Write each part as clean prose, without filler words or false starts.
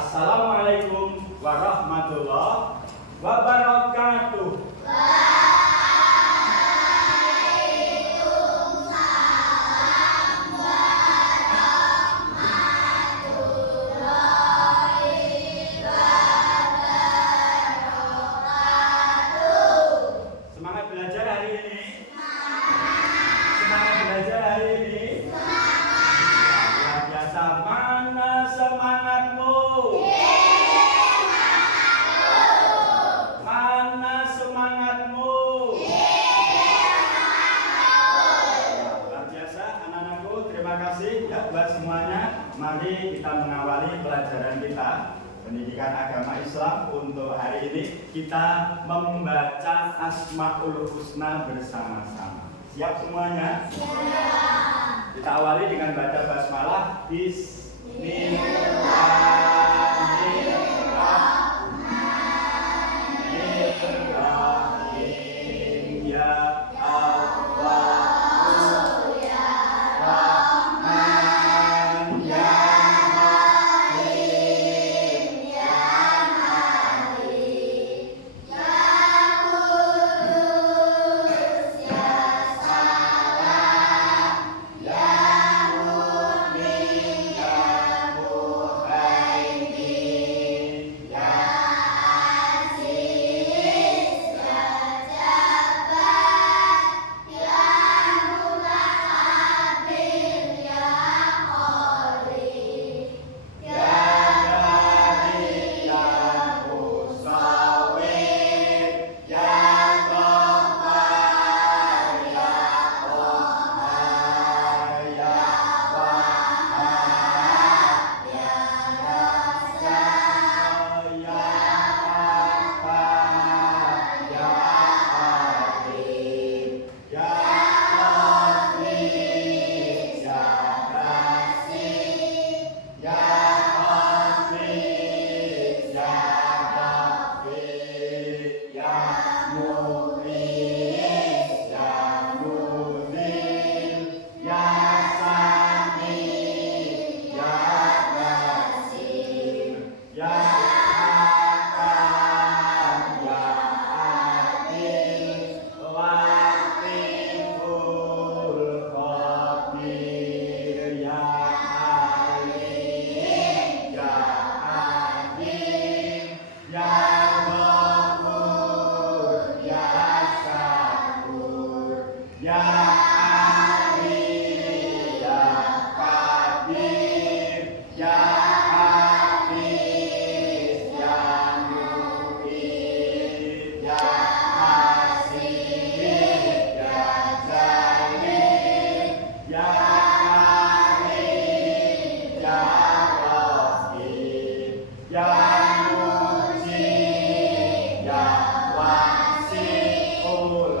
Assalamualaikum warahmatullahi wabarakatuh. Semangat belajar hari ini. Semangat belajar hari ini. Luar biasa. Mana semangatmu? Mana semangatmu? Luar biasa anak-anakku. Terima kasih ya buat semuanya. Mari kita mengawali pelajaran kita pendidikan agama Islam. Untuk hari ini kita membaca Asmaul Husna bersama-sama. Siap semuanya? Siap. Kita awali dengan baca basmalah. Bismillahirrahmanirrahim. Ya Allah, ya Rahman, ya Rahim, ya Malik, ya Qudus, ya Salam, ya Mu'min, ya Muhaimin, ya Aziz, ya Jabbar, ya Mutakabbir, ya Khalid, ya Bari, ya Musawwir, ya Qahhar, ya Qahhar, ya Wahhab, ya Razzaq, ya Fattah, ya Alim, ya Latif, ya Basir, ya Hafiz, ya Ghafir, ya Mu'min, ya Mudhil, ya Sami, ya Basir, ya Hakam, ya Adil, Latiful Khabir, ya Alim, ya Hakim, ya Ghafur, ya Syakur, ya Ali, ya Qadir, ya Hafiz, ya Mu'id, ya Hasib, ya Jalil, ya Karim, ya Raqib, ya Mujib, ya Wasi'ul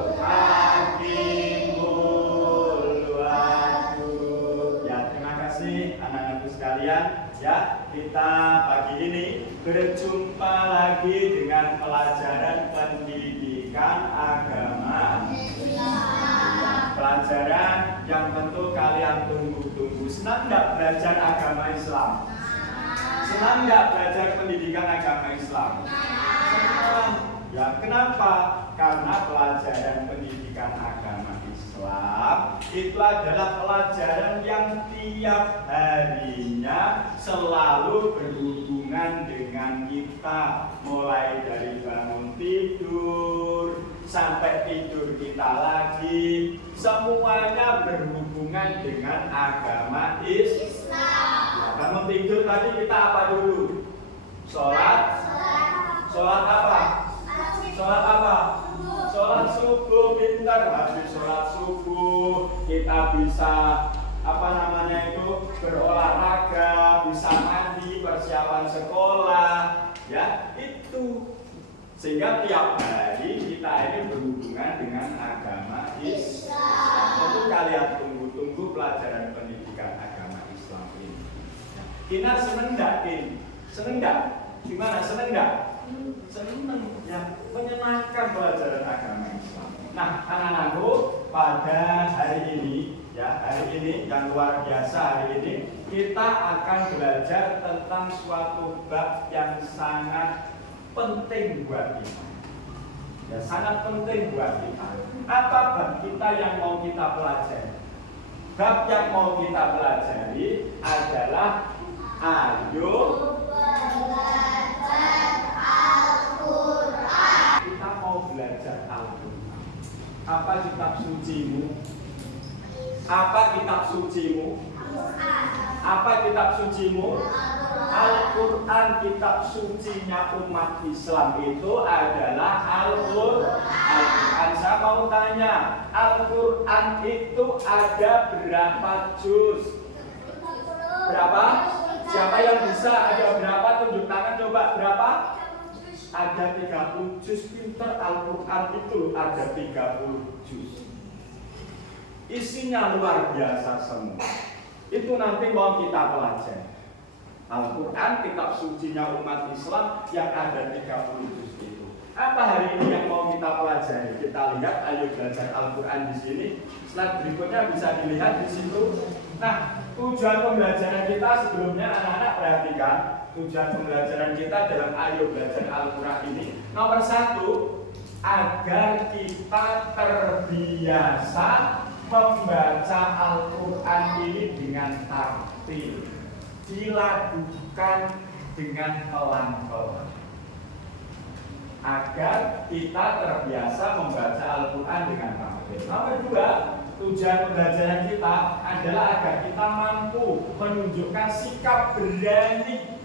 Hakimul Wadud. Ya, terima kasih anak-anakku sekalian. Ya, kita pagi ini berjumpa lagi dengan pelajaran pendidikan agama. Pelajaran yang tentu kalian tunggu-tunggu. Senang nggak belajar agama Islam? Senang nggak belajar pendidikan agama Islam? Senang. Ya, kenapa? Karena pelajaran pendidikan agama Islam itu adalah pelajaran yang tiap harinya selalu berhubungan dengan kita, mulai dari bangun tidur sampai tidur kita lagi, semuanya berhubungan dengan agama Islam. Ya, bangun tidur tadi kita apa dulu? Sholat. Sholat apa? Sholat apa? Sholat subuh. Pintar. Habis sholat subuh kita bisa berolahraga, bisa mandi, persiapan sekolah, ya itu. Sehingga tiap hari kita ini berhubungan dengan agama Islam. Tentu kalian tunggu-tunggu pelajaran pendidikan agama Islam ini. Kinar seneng nggak, Kin? Seneng nggak? Gimana, seneng nggak? Seneng, ya, menyenangkan pelajaran agama Islam. Nah, anak-anakku, pada hari ini ya, hari ini yang luar biasa hari ini kita akan belajar tentang suatu bab yang sangat penting buat kita. Ya, sangat penting buat kita. Apa bab kita yang mau kita pelajari? Bab yang mau kita pelajari adalah ayo belajar Al-Quran. Kita mau belajar Al-Quran. Apa kitab sucimu? Apa kitab sucimu? Apa kitab sucimu? Al-Quran, kitab sucinya umat Islam itu adalah Al-Quran. Saya mau tanya, Al-Quran itu ada berapa juz? Berapa? Siapa yang bisa? Ada berapa? Tunjuk tangan coba. Berapa? Ada 30 juz. Pinter, Al-Quran itu ada 30 juz. Isinya luar biasa semua. Itu nanti mau kita pelajari. Al-Quran, kitab sucinya umat Islam yang ada 30 juz itu. Apa hari ini yang mau kita pelajari? Kita lihat, ayo belajar Al-Quran di sini. Slide berikutnya bisa dilihat di situ. Nah, tujuan pembelajaran kita sebelumnya anak-anak perhatikan. Tujuan pembelajaran kita dalam ayo belajar Al-Quran ini nomor 1, agar kita terbiasa membaca Al-Quran ini dengan tartil, dilakukan dengan pelan-pelan. Agar kita terbiasa membaca Al-Quran dengan tartil. Nomor 2, tujuan pembelajaran kita adalah agar kita mampu menunjukkan sikap berani,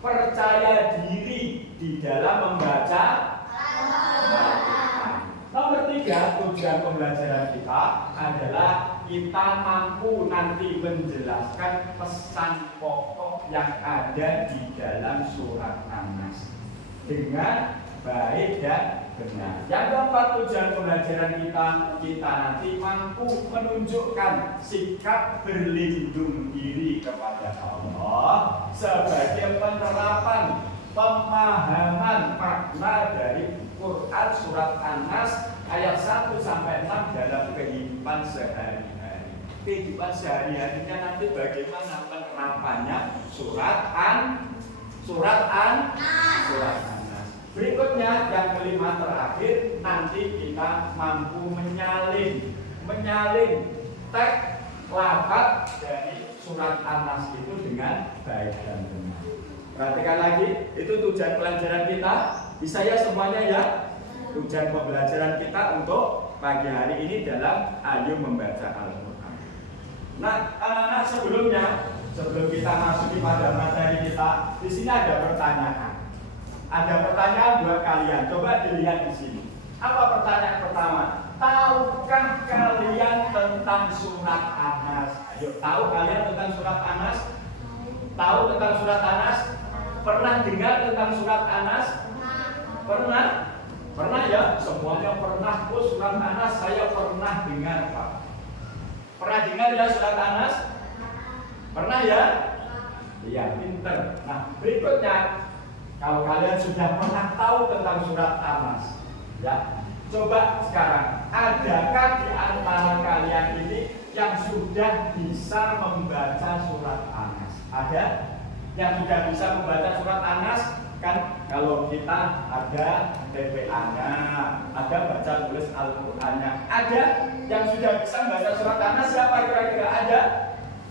percaya diri di dalam membaca Al-Quran. Nomor 3, tujuan pembelajaran kita adalah kita mampu nanti menjelaskan pesan pokok yang ada di dalam surat An-Nas dengan baik dan benar. Yang keempat, tujuan pembelajaran kita nanti mampu menunjukkan sikap berlindung diri kepada Allah sebagai penerapan pemahaman makna dari Quran surat An-Nas ayat 1-6 dalam kehidupan sehari-hari. Kehidupan sehari-harinya nanti bagaimana penerapannya surat An-Nas. Berikutnya yang kelima terakhir, nanti kita mampu menyalin teks lafaz dari surat An-Nas itu dengan baik dan benar. Perhatikan lagi, itu tujuan pelajaran kita. Bisa ya semuanya ya? Tujuan pembelajaran kita untuk pagi hari ini dalam ayo membaca Al-Quran. Nah, anak-anak sebelum kita masuk pada materi kita, di sini ada pertanyaan. Ada pertanyaan buat kalian. Coba dilihat di sini. Apa pertanyaan pertama? Tahukah kalian tentang surat An-Nas? Ayo, tahu kalian tentang surat An-Nas? Tahu tentang surat An-Nas? Pernah dengar tentang surat An-Nas? Pernah? Pernah ya? Semuanya pernah. Oh, surat An-Nas saya pernah dengar, Pak. Pernah dengar ya surat An-Nas? Pernah ya? Iya, pinter. Nah, berikutnya, kalau kalian sudah pernah tahu tentang surat An-Nas, ya, coba sekarang, adakah di antara kalian ini yang sudah bisa membaca surat An-Nas? Ada? Yang sudah bisa membaca surat An-Nas? Kan kalau kita ada TPA-nya, ada baca tulis Al-Quran-nya. Ada yang sudah bisa membaca surat An-Nas? Siapa kira-kira ada?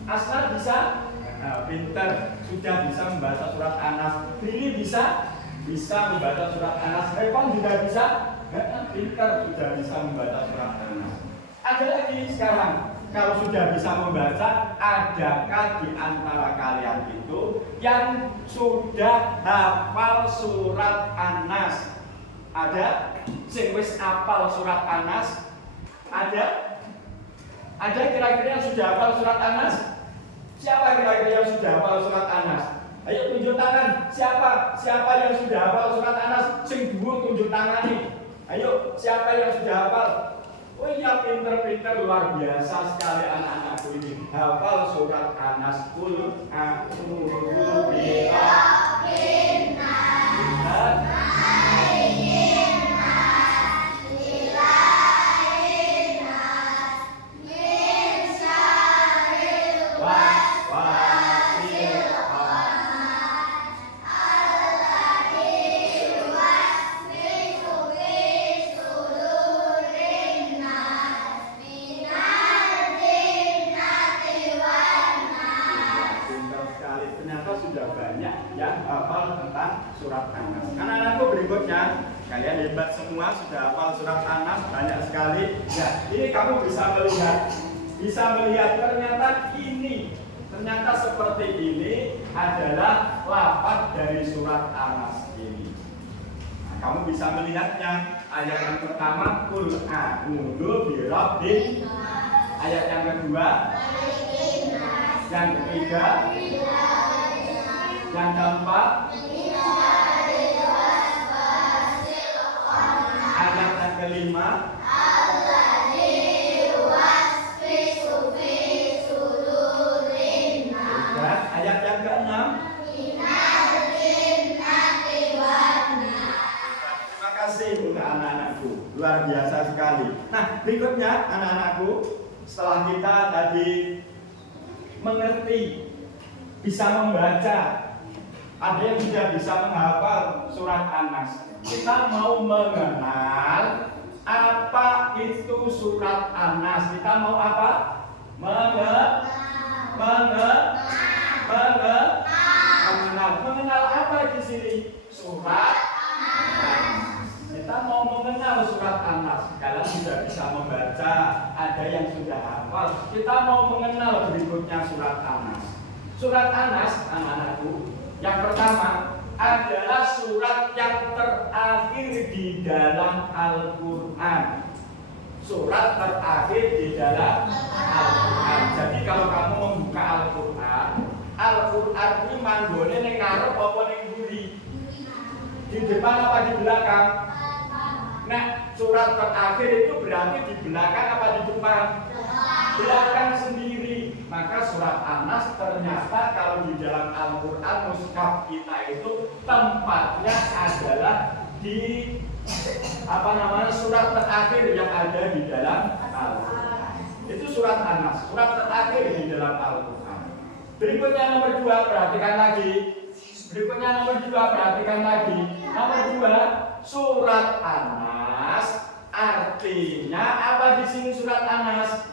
Asna bisa? Nah, pinter, sudah bisa membaca surat An-Nas. Billy bisa membaca surat An-Nas. Repon juga bisa? Pinter, sudah bisa membaca surat An-Nas. Ada lagi sekarang, kalau sudah bisa membaca, adakah di antara kalian itu yang sudah hafal surat An-Nas? Ada? Sing wis hafal surat An-Nas? Ada? Ada kira-kira yang sudah hafal surat An-Nas? Siapa kira-kira yang sudah hafal surat An-Nas? Ayo tunjuk tangan. Siapa yang sudah hafal surat An-Nas? Sing dhuwur tunjuk tangan nih. Ayo, siapa yang sudah hafal? Oh iya, pinter-pinter, luar biasa sekali anak-anakku ini. Hafal surat An-Nas. Qul a'udzu birabbin nas. Min tentang surat Anas. Anak-anakku berikutnya, kalian hebat semua, sudah hafal surat Anas banyak sekali. Ya, ini kamu bisa melihat ternyata seperti ini adalah lafaz dari surat Anas ini. Nah, kamu bisa melihatnya. Ayat yang pertama, Qul a'udzu birabbil. Ayat yang kedua, yang ketiga, yang keempat, ayat yang kelima, dan ayat yang keenam. Terima kasih untuk anak-anakku, luar biasa sekali. Nah, berikutnya anak-anakku, setelah kita tadi mengerti, bisa membaca, ada yang sudah bisa menghafal surat Anas. Kita mau mengenal apa itu surat Anas. Kita mau apa? Mengenal apa di sini? Surat Anas. Kita mau mengenal surat Anas. Kalian sudah bisa membaca, ada yang sudah hafal. Kita mau mengenal berikutnya surat Anas. Surat Anas, anak-anakku, yang pertama adalah surat yang terakhir di dalam Al-Quran. Surat terakhir di dalam Al-Quran. Jadi kalau kamu membuka Al-Quran ini manggone ning ngarep apa ning mburi? Di depan apa di belakang? Nah, surat terakhir itu berarti di belakang apa di depan? Belakang sendiri. Maka surat Anas ternyata kalau di dalam Al-Quran mushaf kita itu tempatnya adalah di surat terakhir yang ada di dalam Al-Quran. Itu surat Anas, surat terakhir di dalam Al-Quran. Berikutnya nomor 2, perhatikan lagi. Nomor 2, surat Anas artinya apa di sini surat Anas?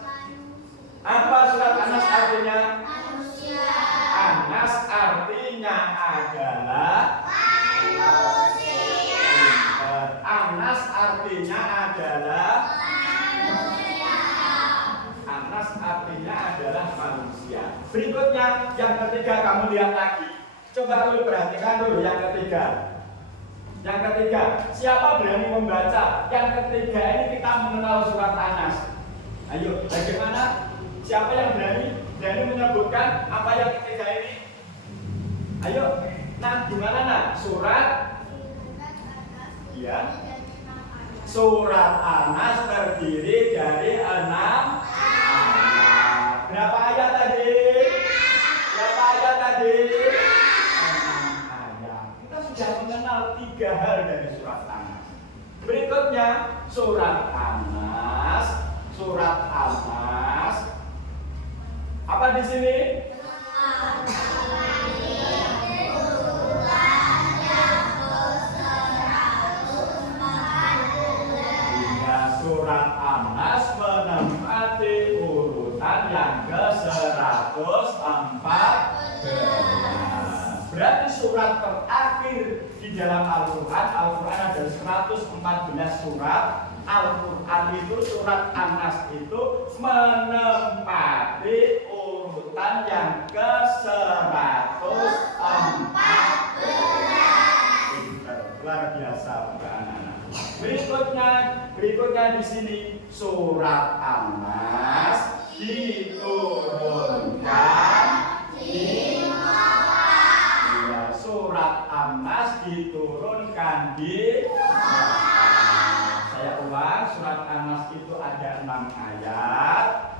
Apa surat Anas artinya? Manusia. Anas artinya adalah manusia. Anas artinya adalah manusia. Anas artinya adalah manusia. Berikutnya yang ketiga, kamu lihat lagi. Coba dulu perhatikan dulu yang ketiga. Siapa berani membaca? Yang ketiga ini kita mengenal surat Anas. Ayo, bagaimana? Siapa yang berani menyebutkan apa yang ketiga ini? Ayo, nah gimana nak? Surat Anas terdiri dari 6 ayat. Berapa ayat tadi? 6 ayat. Kita sudah mengenal 3 hal dari surat Anas. Berikutnya surat Anas. Apa di sini? Surat Anas menempati urutan yang ke-114. Berarti surat terakhir di dalam Al-Quran ada 114 surat. Al-Quran itu surat Anas itu menempati urutan yang ke-114. Luar biasa anak-anak. Berikutnya di sini surat Anas diturunkan di Mekah. Surat Anas diturunkan di Mekah. Saya ulang, surat Anas itu ada 6 ayat.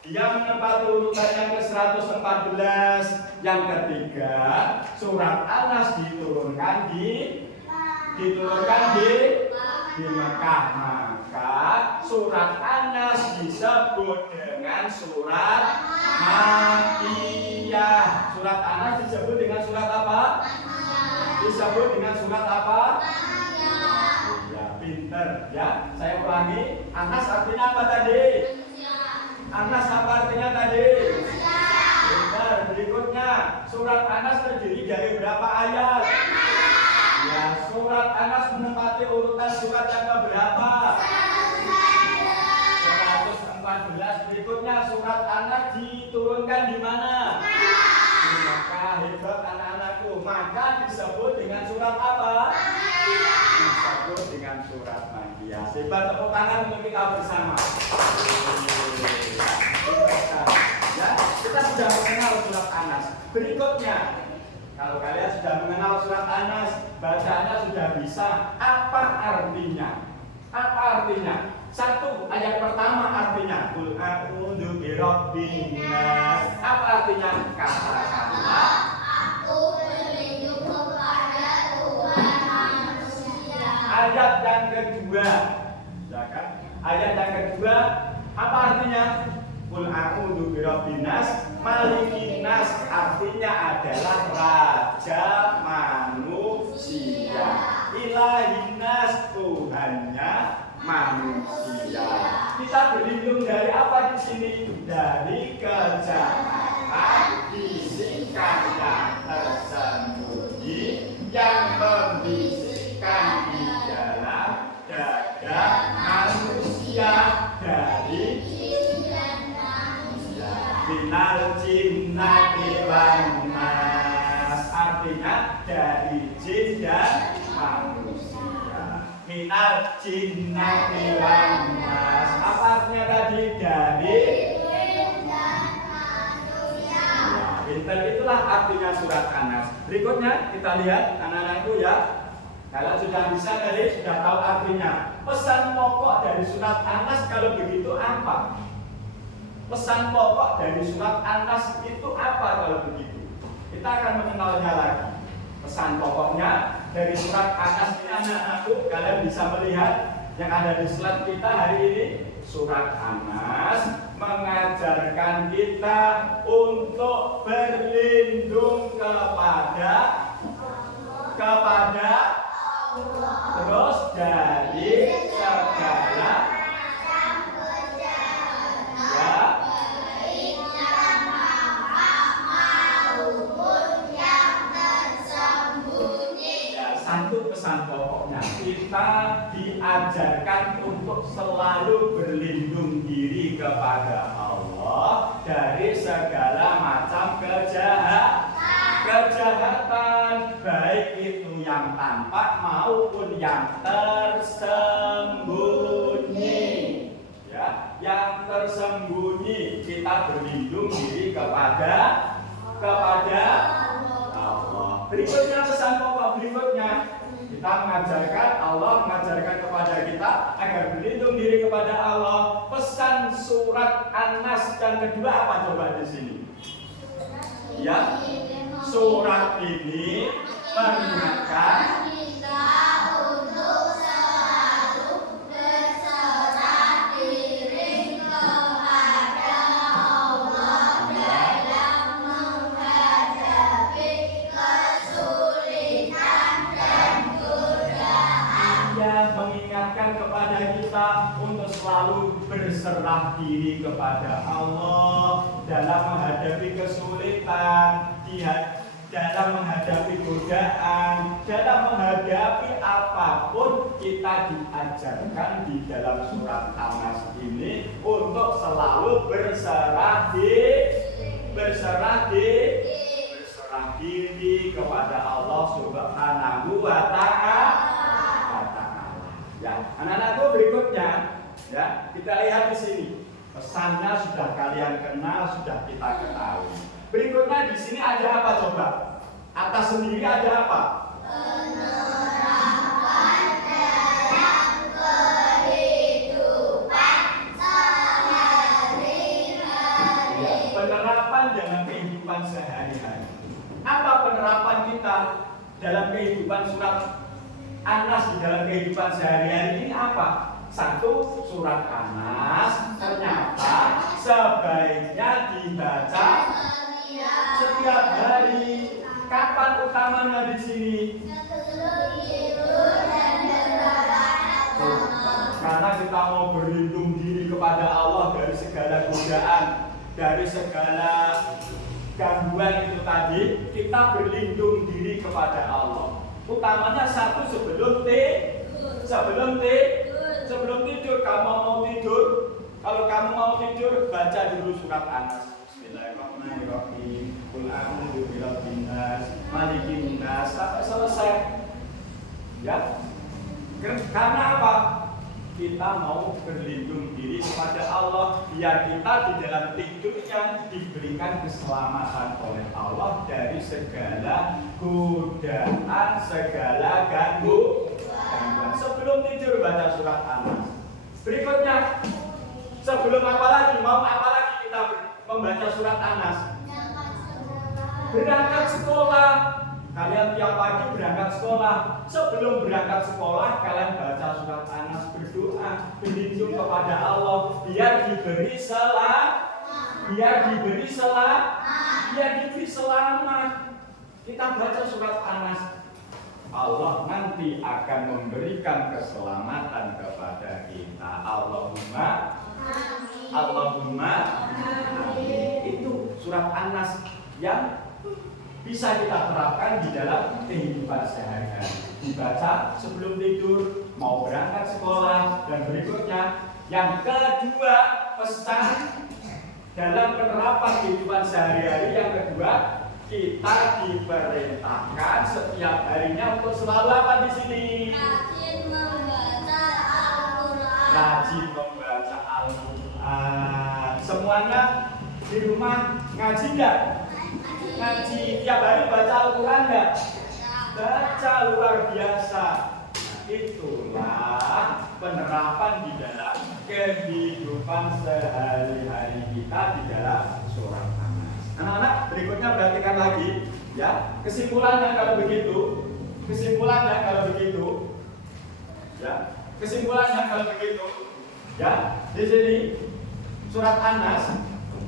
Dia menempati urutan yang ke-114. Yang ketiga, surat Anas diturunkan di Mekah. Maka surat Anas disebut dengan surat Makkiyah. Surat Anas disebut dengan surat apa? Ya, pinter ya. Saya ulangi. Anas artinya apa tadi? Anas apa artinya tadi? Pinter. Berikutnya surat Anas terdiri dari berapa ayat? Ya, surat Anas menempati urutan surat yang keberapa? 114. Berikutnya surat Anas diturunkan di mana? Di Makkah. Hebat anak-anakku. Maka disebut dengan surat apa? Disebut dengan surat Makkiyah. Hebat, tepuk tangan untuk kita bersama. Ya, kita sudah mengenal surat Anas. Berikutnya, kalau kalian sudah mengenal surat Anas, bacanya sudah bisa. Apa artinya? Apa artinya? Satu, ayat pertama artinya Qul a'udzu birabbin nas. Apa artinya? Katakanlah aku berlindung kepada Tuhan manusia. Ayat yang kedua, ya kan? Ayat yang kedua apa artinya? Qul a'udzu birabbin nas, malikin nas, artinya adalah raja manusia. Ilahin nas, Tuhannya manusia. Kita berlindung dari apa di sini? Dari kejahatan bisikan yang tersembunyi yang membisikkan di dalam dada manusia dari Minal jinnati wan nas, artinya dari jin dan manusia. Minal jinnati wan nas, apa artinya tadi? Dari jin dan manusia. Pinter, itulah artinya surat Anas. Berikutnya kita lihat anak-anakku ya. Kalian sudah bisa tadi, sudah tahu artinya. Pesan pokok dari surat Anas kalau begitu apa? Pesan pokok dari surat Anas itu apa kalau begitu? Kita akan mengenalnya lagi. Pesan pokoknya dari surat Anas ini anak-anakku, kalian bisa melihat yang ada di slide kita hari ini. Surat Anas mengajarkan kita untuk berlindung kepada terus dari segala pesan pokoknya kita diajarkan untuk selalu berlindung diri kepada Allah dari segala macam kejahatan, baik itu yang tampak maupun yang tersembunyi. Ya, yang tersembunyi kita berlindung diri kepada Allah. Berikutnya pesan pokok berikutnya. Kita mengajarkan, Allah mengajarkan kepada kita agar berlindung diri kepada Allah. Pesan surat An-Nas yang kedua apa coba di sini? Ya, surat ini mengingatkan kita untuk selalu berserah diri kepada Allah dalam menghadapi kesulitan dan mengingatkan kepada kita untuk selalu berserah diri kepada Allah dalam menghadapi kesulitan, dalam menghadapi godaan, dalam menghadapi apapun. Kita diajarkan di dalam surat An-Nas ini untuk selalu berserah diri kepada Allah Subhanahu wa Ta'ala. Ya, anak-anakku berikutnya, ya kita lihat di sini. Pesannya sudah kalian kenal, sudah kita ketahui. Berikutnya di sini ada apa coba? Atas sendiri ada apa? Penerapan dalam kehidupan sehari-hari. Ya, penerapan dalam kehidupan sehari-hari. Apa penerapan kita dalam kehidupan surat Anas di dalam kehidupan sehari-hari ini apa? Satu, surat Anas ternyata sebaiknya dibaca setiap hari. Kapan utamanya di sini? Karena kita mau berlindung diri kepada Allah dari segala godaan, dari segala gangguan itu tadi, kita berlindung diri kepada Allah. Utamanya satu sebelum tidur kamu mau tidur. Kalau kamu mau tidur, baca dulu surat Anas. Bismillahirrahmanirrahim. Qul a'udzu birabbin nas, malikin nas, sampai selesai. Ya. Karena apa? Kita mau berlindung diri kepada Allah biar kita di dalam tidurnya diberikan keselamatan oleh Allah dari segala godaan, segala gangguan. Sebelum tidur baca surat Anas. Berikutnya, sebelum apa lagi? Mau apa lagi kita membaca surat Anas? Berangkat sekolah. Kalian tiap pagi berangkat sekolah. Sebelum berangkat sekolah, kalian baca surat Anas, berdoa, berlindung kepada Allah, biar diberi selamat. Kita baca surat Anas. Allah nanti akan memberikan keselamatan kepada kita. Allahumma amin. Itu surat Anas yang bisa kita terapkan di dalam kehidupan sehari-hari. Dibaca sebelum tidur, mau berangkat sekolah, dan berikutnya. Yang kedua, pesan dalam penerapan kehidupan sehari-hari. Yang kedua, kita diperintahkan setiap harinya untuk selalu apa di sini? Rajin membaca Al-Quran. Semuanya di rumah ngaji enggak? Ngaji tiap hari baca Al-Quran enggak? Baca luar biasa. Itulah penerapan di dalam kehidupan sehari-hari kita di dalam surat Anas. Anak-anak, berikutnya perhatikan lagi, ya. Kesimpulannya kalau begitu, ya. Di sini surat Anas,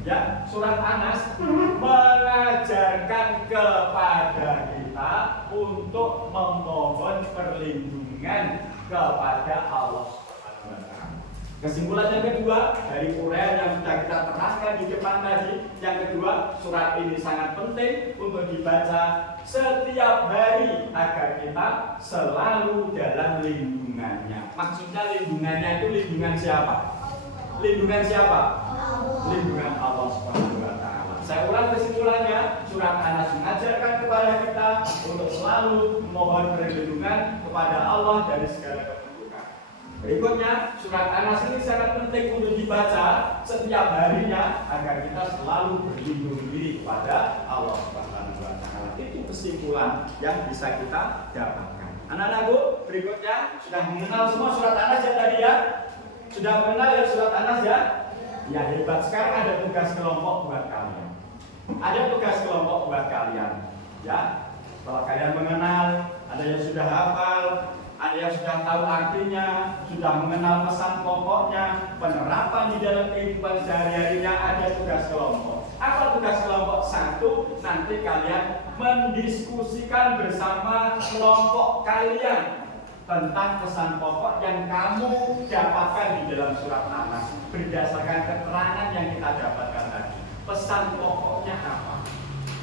ya, surat Anas mengajarkan kepada kita untuk memohon perlindungan kepada Allah Subhanahu wa Ta'ala. Kesimpulan yang kedua dari uraian yang sudah kita terangkan di depan tadi, yang kedua, surat ini sangat penting untuk dibaca setiap hari agar kita selalu dalam lindungannya. Maksudnya lindungannya itu lindungan siapa? Lindungan siapa? Lindungan Allah Subhanahu wa Ta'ala. Saya ulang kesimpulannya, surat Anas mengajarkan kepada kita untuk selalu memohon perlindungan kepada Allah dari segala keburukan. Berikutnya, surat Anas ini sangat penting untuk dibaca setiap harinya agar kita selalu berlindung diri kepada Allah Subhanahu wa Ta'ala. Itu kesimpulan yang bisa kita dapatkan. Anak-anakku, berikutnya sudah mengenal semua surat Anas ya tadi ya? Sudah mengenal ya surat Anas ya? Ya hebat. Sekarang ada tugas kelompok buat kalian. Ada tugas kelompok buat kalian. Ya, kalau kalian mengenal, ada yang sudah hafal, ada yang sudah tahu artinya, sudah mengenal pesan pokoknya, penerapan di dalam kehidupan sehari-harinya, ada tugas kelompok. Apa tugas kelompok? Satu, nanti kalian mendiskusikan bersama kelompok kalian tentang pesan pokok yang kamu dapatkan di dalam surat Anas berdasarkan keterangan yang kita dapatkan tadi. Pesan pokoknya apa?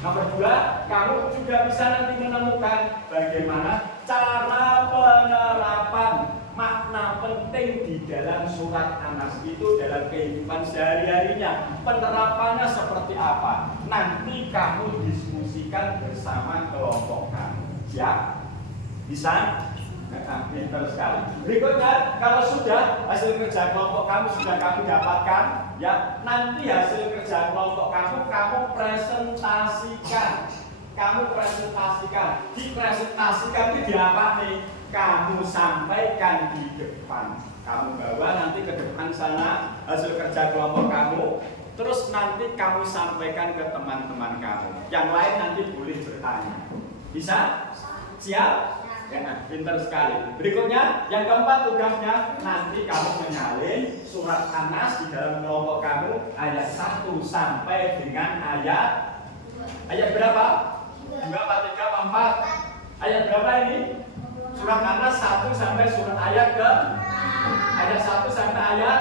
Nomor dua, kamu juga bisa nanti menemukan bagaimana cara penerapan makna penting di dalam surat Anas itu dalam kehidupan sehari-harinya. Penerapannya seperti apa? Nanti kamu diskusikan bersama kelompok kamu. Siap? Bisa? Pintar sekali. Berikutnya, kalau sudah hasil kerja kelompok kamu sudah kamu dapatkan, ya, nanti hasil kerja kelompok kamu presentasikan. Dipresentasikan itu di apa nih? Kamu sampaikan di depan. Kamu bawa nanti ke depan sana hasil kerja kelompok kamu. Terus nanti kamu sampaikan ke teman-teman kamu. Yang lain nanti boleh bertanya. Bisa? Siap? Ya, pintar sekali. Berikutnya, yang keempat tugasnya, nanti kamu menyalin surat Anas di dalam kelompok kamu ayat 1 sampai dengan ayat berapa? 2, 4, 3, 4. Ayat berapa ini? Surat Anas 1 sampai surat ayat 1 sampai ayat.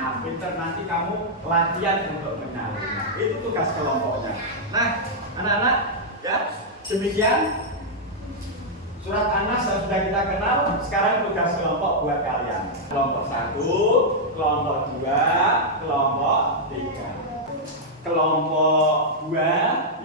Nah, pintar, nanti kamu latihan untuk menyalin. Itu tugas kelompoknya. Nah, anak-anak, ya, demikian surat An-Nas sudah kita kenal. Sekarang tugas kelompok buat kalian. Kelompok 1, kelompok 2, kelompok 3. Kelompok 2,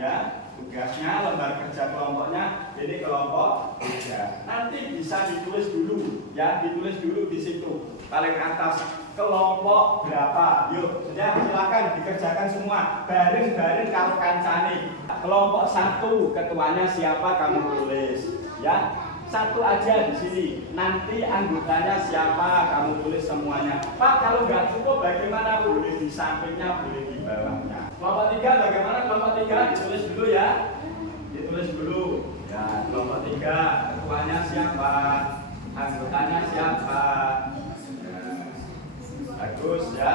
ya, tugasnya lembar kerja kelompoknya ini kelompok 3. Nanti bisa ditulis dulu, ya, ditulis dulu di situ paling atas kelompok berapa. Yuk, sudah silakan dikerjakan semua bareng-bareng kalau kancane. Kelompok 1 ketuanya siapa kamu tulis, ya. Satu aja di sini. Nanti anggotanya siapa kamu tulis semuanya. Pak, kalau nggak cukup bagaimana? Boleh di sampingnya, boleh di bawahnya. Kelompok 3 bagaimana? Kelompok 3 ditulis dulu ya. Ditulis dulu. Ya, kelompok 3 ketuanya siapa? Anggotanya siapa? Ya. Bagus ya.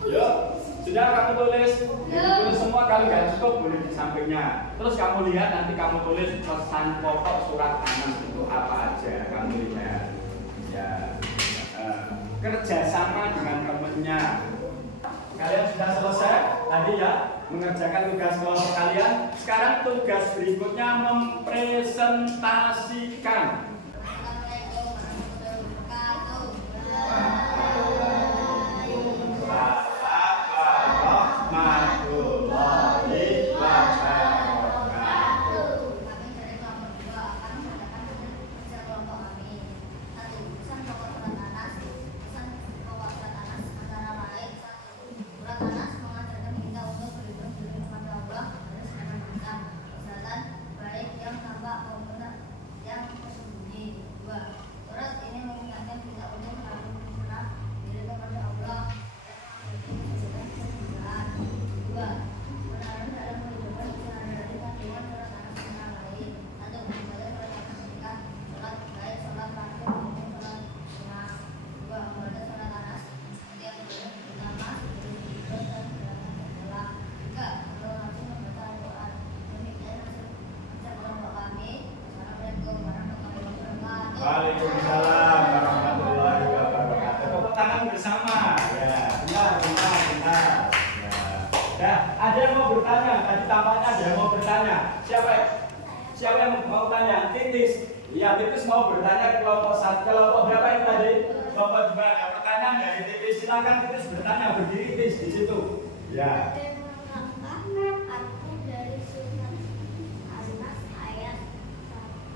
Yuk, sudah kamu tulis. Ditulis semua, kalau nggak cukup boleh di sampingnya. Terus kamu lihat nanti kamu tulis pesan pokok surat An-Nas itu apa aja. Kamu lihat. Ya. Kerjasama dengan temennya. Kalian sudah selesai tadi ya mengerjakan tugas kelompok kalian. Sekarang tugas berikutnya mempresentasikan. Waalaikumsalam warahmatullahi wabarakatuh. Tepuk tangan bersama. Ya, benar. Ya, ada yang mau bertanya? Tadi tampaknya ada yang mau bertanya. Siapa yang mau tanya? Titis. Iya, Titis mau bertanya kelompok 1. Kelompok berapa ini tadi? Kelompok 2. Ada pertanyaan dari Titis. Silakan Titis bertanya, berdiri Titis di situ. Ya.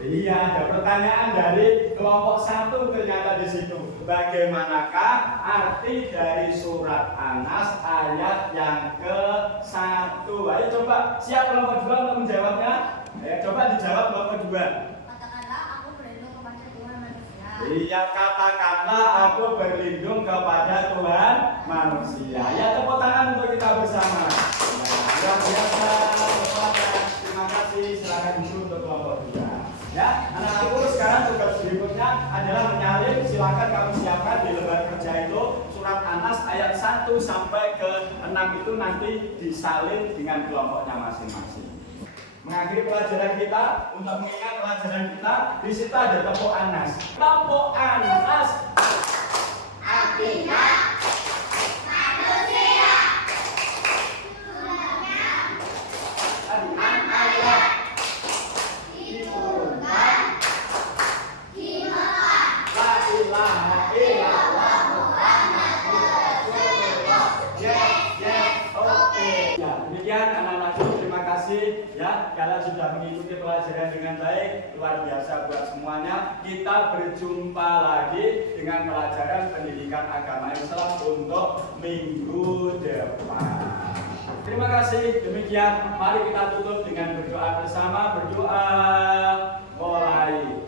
Iya, ada pertanyaan dari kelompok 1 ternyata di situ. Bagaimanakah arti dari surat An-Nas ayat yang ke-1? Ayo coba, siap kelompok 2 untuk menjawabnya? Ayo coba dijawab kelompok 2. Katakanlah aku berlindung kepada Tuhan manusia. Iya, katakanlah aku berlindung kepada Tuhan manusia. Ya, tepuk tangan untuk kita bersama. Nah, luar biasa. Terima kasih. Silakan dulu untuk kelompok 2. Ya, anak-anakku, sekarang tugas berikutnya adalah menyalin. Silakan kamu siapkan di lembar kerja itu surat An-Nas ayat 1 sampai ke 6 itu nanti disalin dengan kelompoknya masing-masing. Mengakhiri pelajaran kita, untuk mengingat pelajaran kita, di situ ada tepuk An-Nas. Tepuk An-Nas Artinya manusia. An ayat Diturunkan di Mekah. La ilaha illallah Muhammadur Rasulullah. Yes, oke. Ya, demikian anak-anakku, terima kasih ya, kalian sudah mengikuti pelajaran dengan baik, luar biasa buat semuanya. Kita berjumpa lagi dengan pelajaran pendidikan agama Islam untuk minggu depan. Terima kasih. Demikian, mari kita tutup dengan berdoa bersama. Berdoa mulai.